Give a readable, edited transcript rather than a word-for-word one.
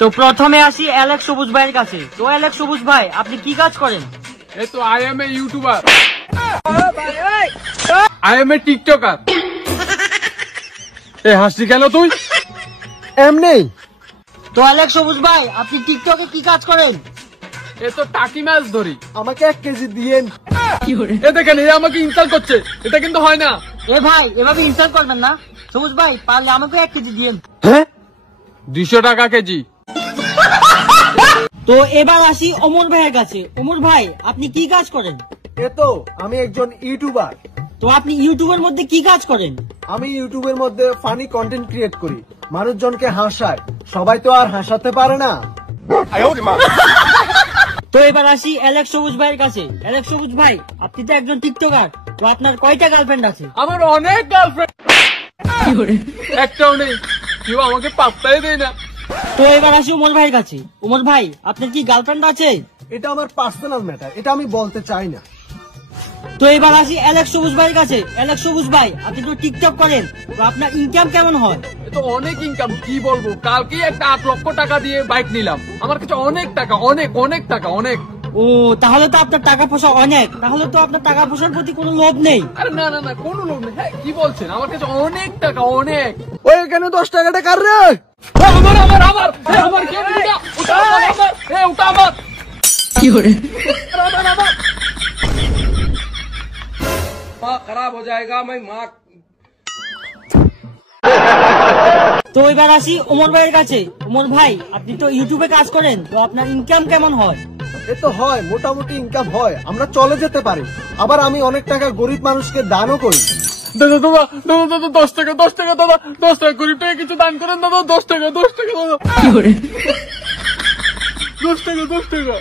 তো প্রথমে আসি অ্যালেক্স সবুজ ভাইয়ের কাছে। তো অ্যালেক্স সবুজ ভাই, আপনি কি কাজ করেন? এই তো I am a YouTuber, I am a TikToker. এ হাসি কেন তুই? এমনি। তো অ্যালেক্স সবুজ ভাই, আপনি টিকটকে কি কাজ করেন? এ তো টাকি মাছ ধরি। আমাকে 1 কেজি দিয়েন। এ দেখেন, এ আমাকে ইনসাল্ট করছে, এটা কিন্তু হয় না। এ ভাই, এভাবে ইনসাল্ট করবেন না। সবুজ ভাই, পারলে আমাকে 1 কেজি দিয়েন। হ্যাঁ, 200 টাকা কেজি। তো এবার আসি ওমর ভাইয়ের কাছে। ওমর ভাই, আপনি কি কাজ করেন? এ তো আমি একজন ইউটিউবার। তো আপনি ইউটিউবের মধ্যে কি কাজ করেন? আমি ইউটিউবের মধ্যে ফানি কন্টেন্ট ক্রিয়েট করি, মানুষজনকে হাসায়। সবাই তো আর হাসাতে পারে না। তো এবার আসি অ্যালেক্স সবুজ ভাইয়ের কাছে। অ্যালেক্স সবুজ ভাই, আপনি তো একজন টিকটকার। তো আপনার কয়টা গার্লফ্রেন্ড আছে? আমার অনেক গার্লফ্রেন্ড, একটাও নেই, কেউ আমাকে পাত্তাই দেয় না। তো এবার আসি ওমর ভাইয়ের কাছে। ওমর ভাই, আপনার কি গার্লফ্রেন্ড আছে? এটা আমার পার্সোনাল ম্যাটার, এটা আমি বলতে চাই না। তো এবার আসি অ্যালেক্স সবুজ ভাইয়ের কাছে। অ্যালেক্স সবুজ ভাই, আপনি তো টিকটক করেন, তো আপনার ইনকাম কেমন হয়? এ তো অনেক ইনকাম, কি বলবো। কালকেই একটা 8 লক্ষ টাকা দিয়ে বাইক নিলাম। আমার কাছে অনেক টাকা, অনেক অনেক টাকা, অনেক। ও, তাহলে তো আপনার টাকা পয়সা অনেক। তাহলে তো আপনার টাকা পয়সার প্রতি কোনো লোভ নেই। আরে না না না, কোনো লোক নেই। হ্যাঁ, কি বলছেন? আমার কাছে অনেক টাকা, অনেক। ওই এখানে 10 টাকাটা কার রে? আমার আমার আমার এ, আমার কে দিটা? ওটা আমার, আমার এ, ওটা আমার। কি করে? আমার আমার माँ खराब हो जाएगा, मैं माँ। তো এবার আসি ওমর ভাইয়ের কাছে। ওমর ভাই, আপনি তো ইউটিউবে কাজ করেন, তো আপনার ইনকাম কেমন হয়? এ তো হয়, মোটামুটি ইনকাম হয়, আমরা চলে যেতে পারি। আবার আমি অনেক টাকা গরিব মানুষকে দানও করি। দাদা দাদা দাদা দাদা 10 টাকা, 10 টাকা দাদা, 10 টাকা, গরিব টাকা কিছু দান করেন দাদা। 10 টাকা, 10 টাকা দাদা। কি করে? 10 টাকা, 10 টাকা।